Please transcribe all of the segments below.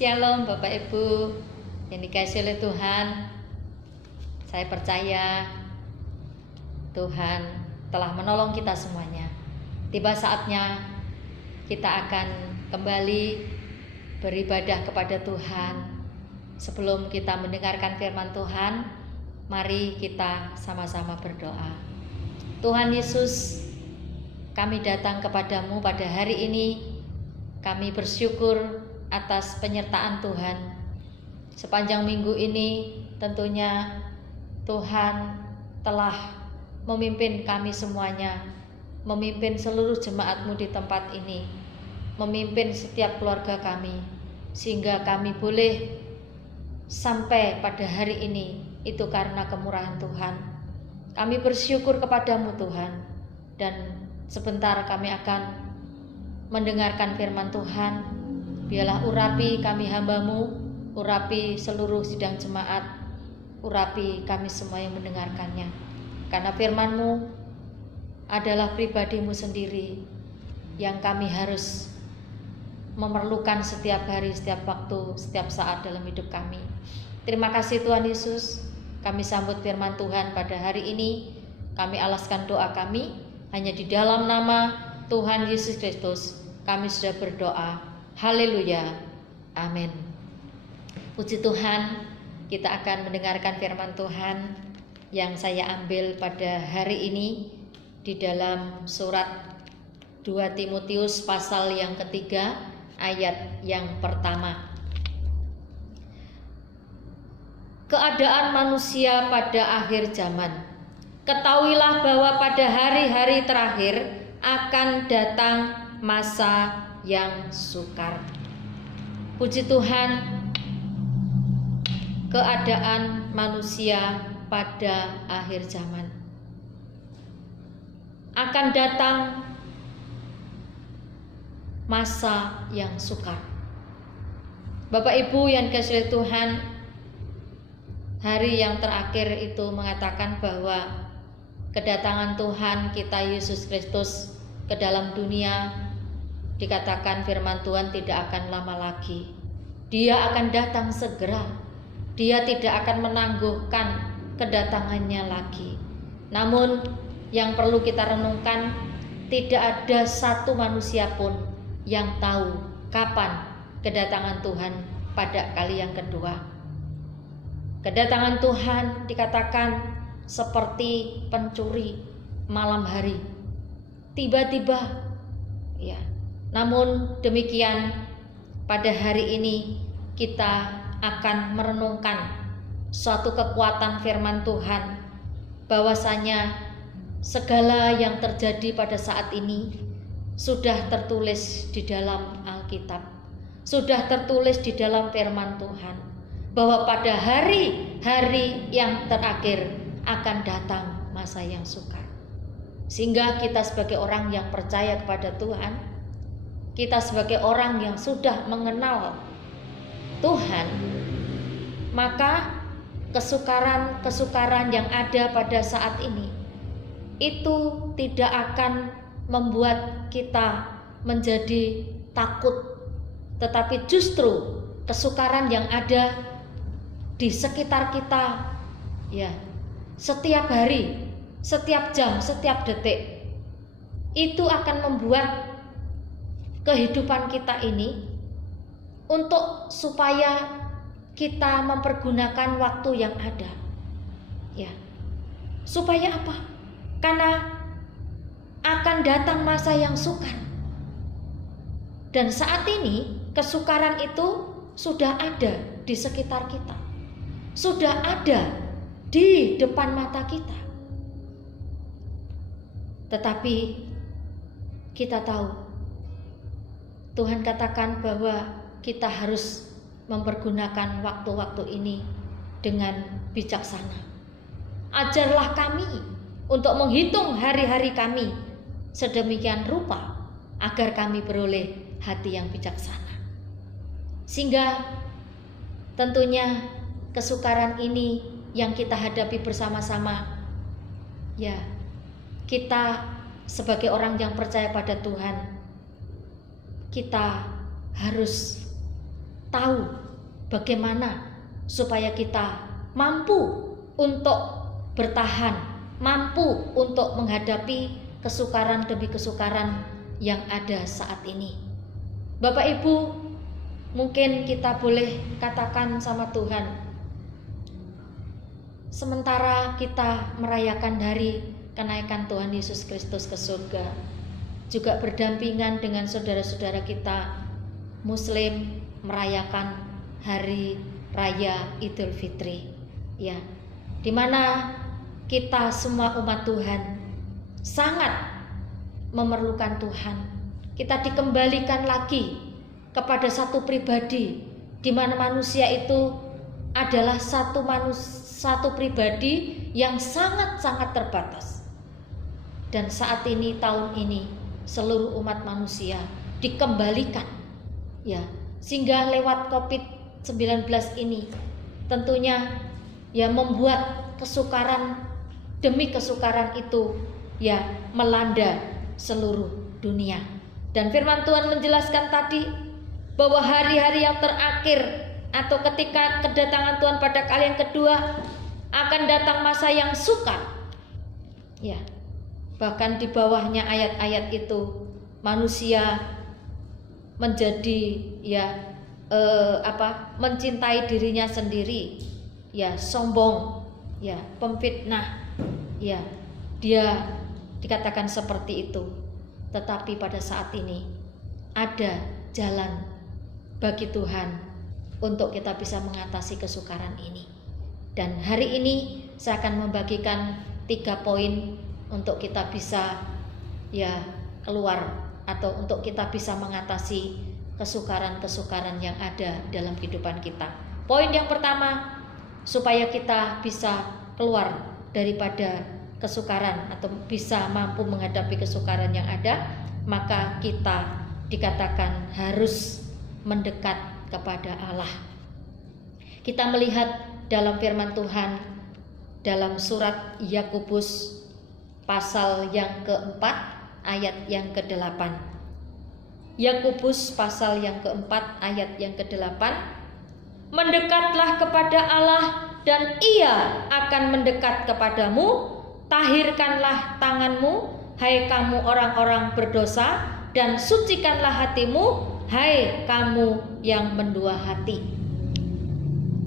Shalom Bapak Ibu yang dikasihi oleh Tuhan. Saya percaya Tuhan telah menolong kita semuanya. Tiba saatnya kita akan kembali beribadah kepada Tuhan. Sebelum kita mendengarkan firman Tuhan, mari kita sama-sama berdoa. Tuhan Yesus, kami datang kepadamu pada hari ini. Kami bersyukur atas penyertaan Tuhan. Sepanjang minggu ini tentunya Tuhan telah memimpin kami semuanya, memimpin seluruh jemaat-Mu di tempat ini, memimpin setiap keluarga kami, sehingga kami boleh sampai pada hari ini. Itu karena kemurahan Tuhan. Kami bersyukur kepadamu Tuhan, dan sebentar kami akan mendengarkan firman Tuhan. Biarlah urapi kami hamba-Mu, urapi seluruh sidang jemaat, urapi kami semua yang mendengarkannya. Karena firman-Mu adalah pribadi-Mu sendiri yang kami harus memerlukan setiap hari, setiap waktu, setiap saat dalam hidup kami. Terima kasih Tuhan Yesus. Kami sambut firman Tuhan pada hari ini. Kami alaskan doa kami hanya di dalam nama Tuhan Yesus Kristus. Kami sudah berdoa. Haleluya. Amin. Puji Tuhan, kita akan mendengarkan firman Tuhan yang saya ambil pada hari ini di dalam surat 2 Timotius pasal yang ketiga ayat yang pertama. Keadaan manusia pada akhir zaman. Ketahuilah bahwa pada hari-hari terakhir akan datang masa yang sukar. Puji Tuhan, keadaan manusia pada akhir zaman akan datang masa yang sukar. Bapak Ibu yang dikasihi Tuhan, hari yang terakhir itu mengatakan bahwa kedatangan Tuhan kita Yesus Kristus ke dalam dunia, dikatakan firman Tuhan tidak akan lama lagi. Dia akan datang segera. Dia tidak akan menangguhkan kedatangannya lagi. Namun yang perlu kita renungkan, tidak ada satu manusia pun yang tahu kapan kedatangan Tuhan pada kali yang kedua. Kedatangan Tuhan dikatakan seperti pencuri malam hari. Tiba-tiba, ya. Namun demikian, pada hari ini kita akan merenungkan suatu kekuatan firman Tuhan, bahwasanya segala yang terjadi pada saat ini sudah tertulis di dalam Alkitab, sudah tertulis di dalam firman Tuhan, bahwa pada hari-hari yang terakhir akan datang masa yang sukar. Sehingga kita sebagai orang yang percaya kepada Tuhan, kita sebagai orang yang sudah mengenal Tuhan, maka kesukaran-kesukaran yang ada pada saat ini itu tidak akan membuat kita menjadi takut, tetapi justru kesukaran yang ada di sekitar kita, ya, setiap hari, setiap jam, setiap detik, itu akan membuat kehidupan kita ini untuk supaya kita mempergunakan waktu yang ada, ya. Supaya apa? Karena akan datang masa yang sukar. Dan saat ini kesukaran itu sudah ada di sekitar kita, sudah ada di depan mata kita. Tetapi kita tahu, Tuhan katakan bahwa kita harus mempergunakan waktu-waktu ini dengan bijaksana. Ajarlah kami untuk menghitung hari-hari kami sedemikian rupa agar kami beroleh hati yang bijaksana. Sehingga tentunya kesukaran ini yang kita hadapi bersama-sama, ya, kita sebagai orang yang percaya pada Tuhan, kita harus tahu bagaimana supaya kita mampu untuk bertahan, mampu untuk menghadapi kesukaran demi kesukaran yang ada saat ini. Bapak Ibu, mungkin kita boleh katakan sama Tuhan, sementara kita merayakan hari kenaikan Tuhan Yesus Kristus ke surga, juga berdampingan dengan saudara-saudara kita Muslim merayakan hari raya Idul Fitri, ya, di mana kita semua umat Tuhan sangat memerlukan Tuhan. Kita dikembalikan lagi kepada satu pribadi, di mana manusia itu adalah satu pribadi yang sangat-sangat terbatas. Dan saat ini, tahun ini, seluruh umat manusia dikembalikan, ya, sehingga lewat COVID-19 ini tentunya ya membuat kesukaran demi kesukaran itu ya melanda seluruh dunia. Dan firman Tuhan menjelaskan tadi bahwa hari-hari yang terakhir atau ketika kedatangan Tuhan pada kali yang kedua akan datang masa yang sukar. Ya, bahkan di bawahnya ayat-ayat itu manusia menjadi mencintai dirinya sendiri, ya, sombong, ya, pemfitnah, ya, dia dikatakan seperti itu. Tetapi pada saat ini ada jalan bagi Tuhan untuk kita bisa mengatasi kesukaran ini. Dan hari ini saya akan membagikan 3 poin untuk kita bisa ya keluar atau untuk kita bisa mengatasi kesukaran-kesukaran yang ada dalam kehidupan kita. Poin yang pertama, supaya kita bisa keluar daripada kesukaran atau bisa mampu menghadapi kesukaran yang ada, maka kita dikatakan harus mendekat kepada Allah. Kita melihat dalam firman Tuhan dalam surat Yakobus pasal yang keempat ayat yang ke-8. Yakobus pasal yang keempat ayat yang ke-8, mendekatlah kepada Allah dan Ia akan mendekat kepadamu. Tahirkanlah tanganmu, hai kamu orang-orang berdosa, dan sucikanlah hatimu, hai kamu yang mendua hati.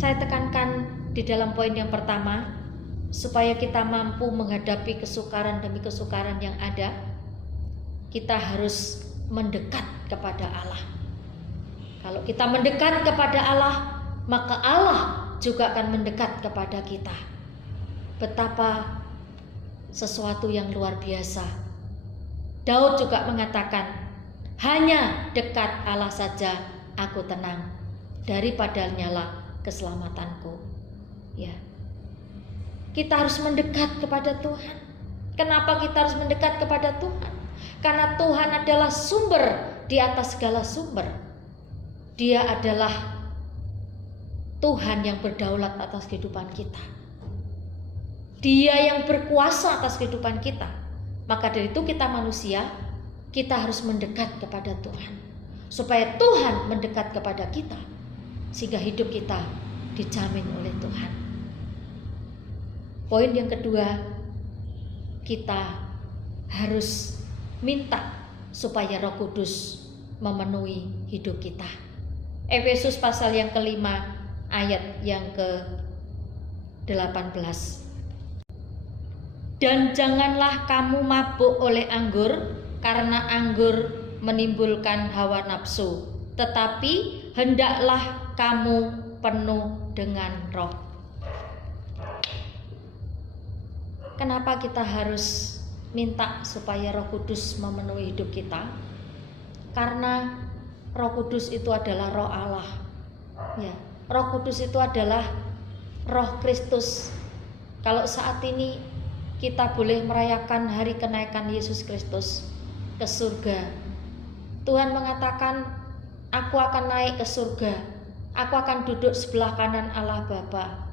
Saya tekankan di dalam poin yang pertama, supaya kita mampu menghadapi kesukaran demi kesukaran yang ada, kita harus mendekat kepada Allah. Kalau kita mendekat kepada Allah, maka Allah juga akan mendekat kepada kita. Betapa sesuatu yang luar biasa. Daud juga mengatakan, hanya dekat Allah saja aku tenang, daripada nyala keselamatanku. Ya, kita harus mendekat kepada Tuhan. Kenapa kita harus mendekat kepada Tuhan? Karena Tuhan adalah sumber di atas segala sumber. Dia adalah Tuhan yang berdaulat atas kehidupan kita. Dia yang berkuasa atas kehidupan kita. Maka dari itu kita manusia, kita harus mendekat kepada Tuhan, supaya Tuhan mendekat kepada kita, sehingga hidup kita dijamin oleh Tuhan. Poin yang kedua, kita harus minta supaya Roh Kudus memenuhi hidup kita. Efesus pasal yang ke-5 ayat yang ke-18. Dan janganlah kamu mabuk oleh anggur, karena anggur menimbulkan hawa nafsu, tetapi hendaklah kamu penuh dengan Roh. Kenapa kita harus minta supaya Roh Kudus memenuhi hidup kita? Karena Roh Kudus itu adalah Roh Allah. Ya, Roh Kudus itu adalah Roh Kristus. Kalau saat ini kita boleh merayakan hari kenaikan Yesus Kristus ke surga, Tuhan mengatakan, aku akan naik ke surga, aku akan duduk sebelah kanan Allah Bapa,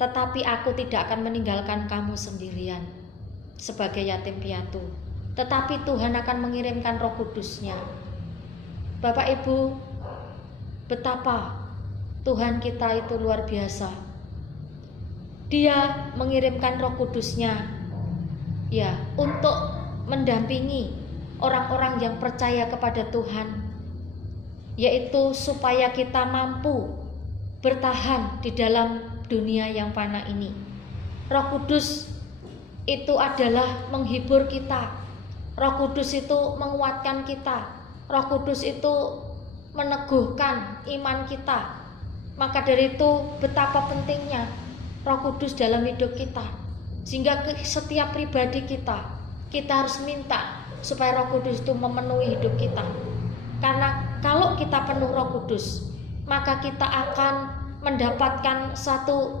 tetapi aku tidak akan meninggalkan kamu sendirian sebagai yatim piatu, tetapi Tuhan akan mengirimkan Roh Kudus-Nya. Bapak Ibu, betapa Tuhan kita itu luar biasa. Dia mengirimkan Roh Kudus-Nya ya untuk mendampingi orang-orang yang percaya kepada Tuhan, yaitu supaya kita mampu bertahan di dalam dunia yang fana ini. Roh Kudus itu adalah menghibur kita. Roh Kudus itu menguatkan kita. Roh Kudus itu meneguhkan iman kita. Maka dari itu betapa pentingnya Roh Kudus dalam hidup kita. Sehingga setiap pribadi kita harus minta supaya Roh Kudus itu memenuhi hidup kita. Karena kalau kita penuh Roh Kudus, maka kita akan mendapatkan satu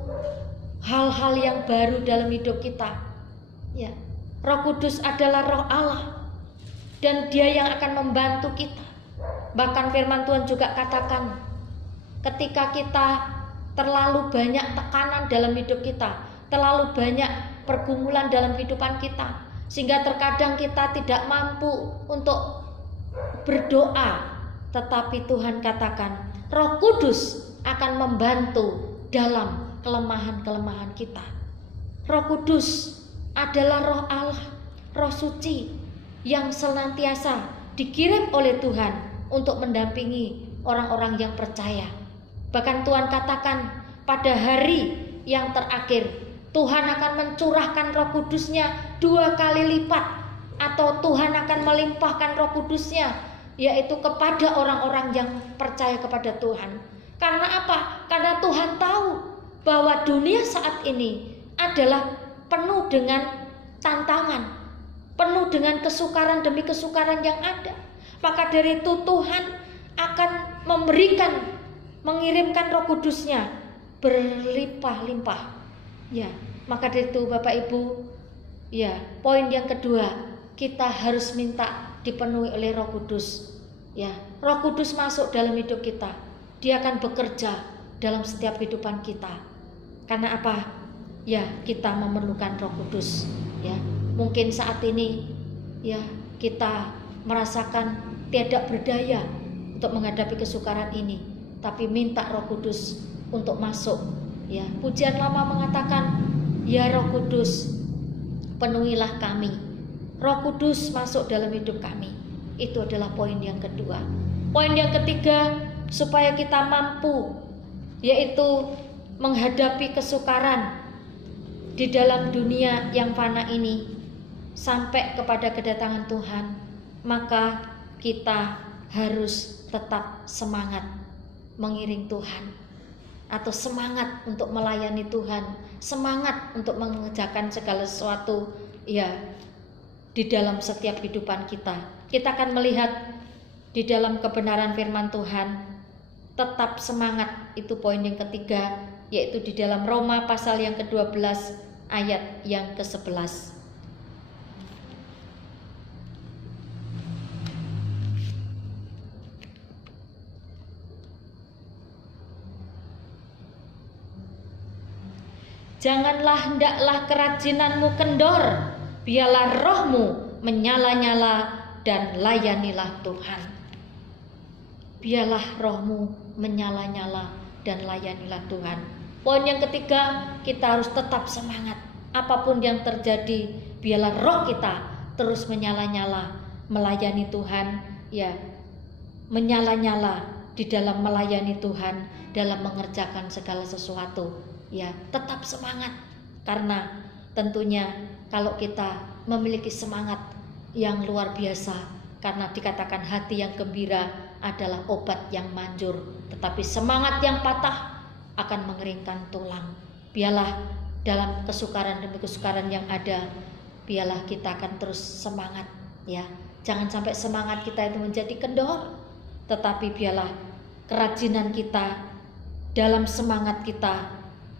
hal-hal yang baru dalam hidup kita. Ya, Roh Kudus adalah Roh Allah dan Dia yang akan membantu kita. Bahkan firman Tuhan juga katakan, ketika kita terlalu banyak tekanan dalam hidup kita, terlalu banyak pergumulan dalam kehidupan kita, sehingga terkadang kita tidak mampu untuk berdoa, tetapi Tuhan katakan Roh Kudus akan membantu dalam kelemahan-kelemahan kita. Roh Kudus adalah Roh Allah, Roh Suci yang senantiasa dikirim oleh Tuhan untuk mendampingi orang-orang yang percaya. Bahkan Tuhan katakan pada hari yang terakhir Tuhan akan mencurahkan Roh Kudus-Nya 2 kali lipat, atau Tuhan akan melimpahkan Roh Kudus-Nya yaitu kepada orang-orang yang percaya kepada Tuhan. Karena apa? Karena Tuhan tahu bahwa dunia saat ini adalah penuh dengan tantangan, penuh dengan kesukaran demi kesukaran yang ada. Maka dari itu Tuhan akan mengirimkan Roh Kudus-Nya berlimpah-limpah. Ya, maka dari itu Bapak Ibu, ya, poin yang kedua, kita harus minta dipenuhi oleh Roh Kudus. Ya, Roh Kudus masuk dalam hidup kita. Dia akan bekerja dalam setiap kehidupan kita. Karena apa? Ya, kita memerlukan Roh Kudus. Ya, mungkin saat ini ya kita merasakan tidak berdaya untuk menghadapi kesukaran ini, tapi minta Roh Kudus untuk masuk. Ya, pujian lama mengatakan, ya Roh Kudus, penuhilah kami. Roh Kudus masuk dalam hidup kami. Itu adalah poin yang kedua. Poin yang ketiga, supaya kita mampu, yaitu menghadapi kesukaran di dalam dunia yang fana ini sampai kepada kedatangan Tuhan, maka kita harus tetap semangat mengiring Tuhan, atau semangat untuk melayani Tuhan, semangat untuk mengerjakan segala sesuatu ya di dalam setiap kehidupan kita. Kita akan melihat di dalam kebenaran firman Tuhan, tetap semangat, itu poin yang ketiga, yaitu di dalam Roma pasal yang ke-12 ayat yang ke-11. Janganlah hendaklah kerajinanmu kendor, biarlah rohmu menyala-nyala dan layanilah Tuhan. Biarlah rohmu menyala-nyala dan layanilah Tuhan. Poin yang ketiga, kita harus tetap semangat. Apapun yang terjadi, biarlah roh kita terus menyala-nyala melayani Tuhan, ya, menyala-nyala di dalam melayani Tuhan, dalam mengerjakan segala sesuatu. Ya, tetap semangat, karena tentunya kalau kita memiliki semangat yang luar biasa, karena dikatakan hati yang gembira adalah obat yang manjur, tetapi semangat yang patah akan mengeringkan tulang. Biarlah dalam kesukaran demi kesukaran yang ada, biarlah kita akan terus semangat, ya. Jangan sampai semangat kita itu menjadi kendor, tetapi biarlah kerajinan kita, dalam semangat kita,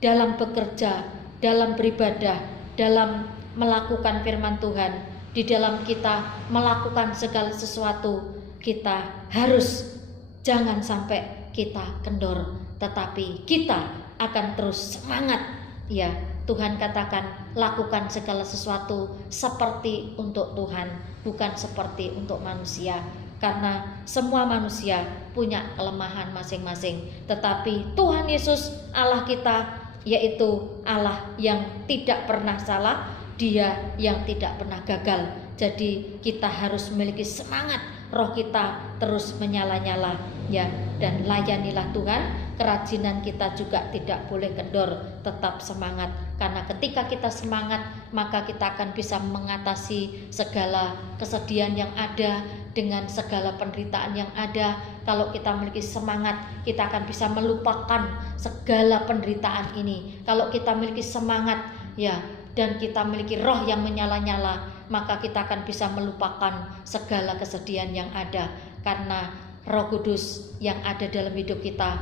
dalam bekerja, dalam beribadah, dalam melakukan firman Tuhan, di dalam kita melakukan segala sesuatu, kita harus jangan sampai kita kendor, tetapi kita akan terus semangat. Ya, Tuhan katakan lakukan segala sesuatu seperti untuk Tuhan, bukan seperti untuk manusia. karena semua manusia punya kelemahan masing-masing. Tetapi Tuhan Yesus Allah kita, yaitu Allah yang tidak pernah salah, Dia yang tidak pernah gagal. Jadi kita harus memiliki semangat, roh kita terus menyala-nyala ya, dan layanilah Tuhan. Kerajinan kita juga tidak boleh kendor, tetap semangat, karena ketika kita semangat maka kita akan bisa mengatasi segala kesedihan yang ada dengan segala penderitaan yang ada. Kalau kita memiliki semangat, kita akan bisa melupakan segala penderitaan ini. Kalau kita memiliki semangat ya, dan kita memiliki roh yang menyala-nyala, maka kita akan bisa melupakan segala kesedihan yang ada, karena Roh Kudus yang ada dalam hidup kita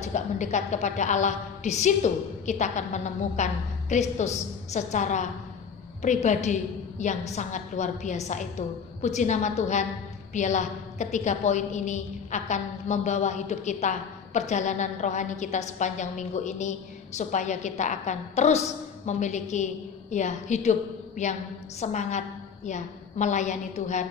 juga mendekat kepada Allah. Di situ kita akan menemukan Kristus secara pribadi yang sangat luar biasa itu. Puji nama Tuhan. Biarlah ketiga poin ini akan membawa hidup kita, perjalanan rohani kita sepanjang minggu ini, supaya kita akan terus memiliki ya hidup yang semangat ya, melayani Tuhan.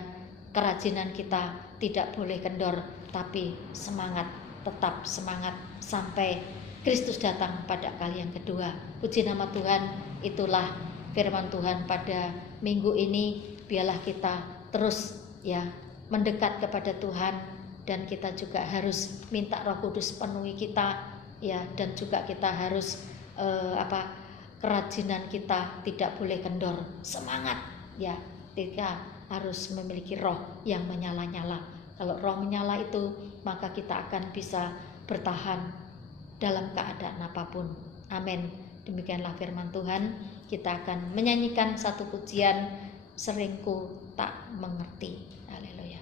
Kerajinan kita tidak boleh kendor, tapi semangat, tetap semangat sampai Kristus datang pada kali yang kedua. Puji nama Tuhan. Itulah firman Tuhan pada minggu ini. Biarlah kita terus ya mendekat kepada Tuhan, dan kita juga harus minta Roh Kudus penuhi kita ya, dan juga kita harus kerajinan kita tidak boleh kendor. Semangat ya, kita harus memiliki roh yang menyala-nyala. Kalau roh menyala itu, maka kita akan bisa bertahan dalam keadaan apapun. Amin. Demikianlah firman Tuhan. Kita akan menyanyikan satu pujian, Seringku Tak Mengerti. Haleluya.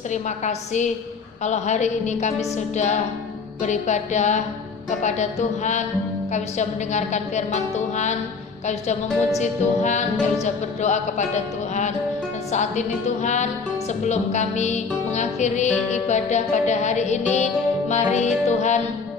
Terima kasih kalau hari ini kami sudah beribadah kepada Tuhan, kami sudah mendengarkan firman Tuhan, kami sudah memuji Tuhan, kami sudah berdoa kepada Tuhan. Dan saat ini Tuhan, sebelum kami mengakhiri ibadah pada hari ini, mari Tuhan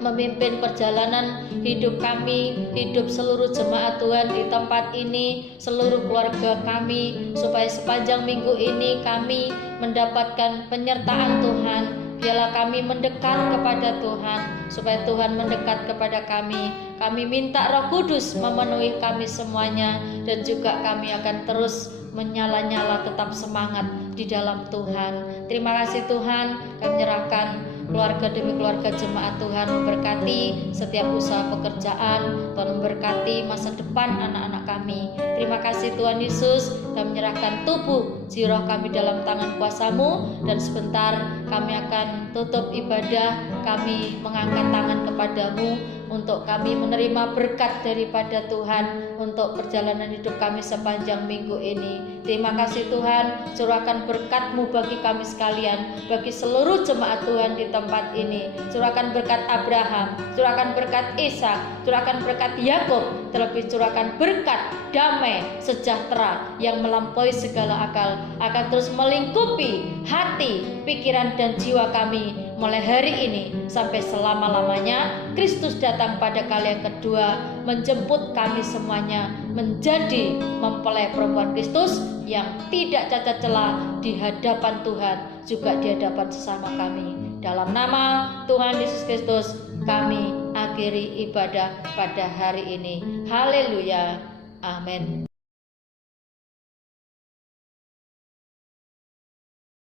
memimpin perjalanan hidup kami, hidup seluruh jemaat Tuhan di tempat ini, seluruh keluarga kami, supaya sepanjang minggu ini kami mendapatkan penyertaan Tuhan. Biarlah kami mendekat kepada Tuhan, supaya Tuhan mendekat kepada kami. Kami minta Roh Kudus memenuhi kami semuanya, dan juga kami akan terus menyala-nyala tetap semangat di dalam Tuhan. Terima kasih Tuhan, kami menyerahkan keluarga demi keluarga jemaat. Tuhan memberkati setiap usaha pekerjaan, Tuhan memberkati masa depan anak-anak kami. Terima kasih Tuhan Yesus, kami menyerahkan tubuh jiwa kami dalam tangan kuasa-Mu, dan sebentar kami akan tutup ibadah. Kami mengangkat tangan kepada-Mu untuk kami menerima berkat daripada Tuhan untuk perjalanan hidup kami sepanjang minggu ini. Terima kasih Tuhan, curahkan berkat-Mu bagi kami sekalian, bagi seluruh jemaat Tuhan di tempat ini. Curahkan berkat Abraham, curahkan berkat Ishak, curahkan berkat Yakub, terlebih curahkan berkat damai sejahtera yang melampaui segala akal, akan terus melingkupi hati, pikiran dan jiwa kami mulai hari ini sampai selama-lamanya. Kristus datang pada kali yang kedua, menjemput kami semuanya menjadi mempelai perempuan Kristus yang tidak cacat celah di hadapan Tuhan, juga di hadapan sesama kami. Dalam nama Tuhan Yesus Kristus kami akhiri ibadah pada hari ini. Haleluya, amin.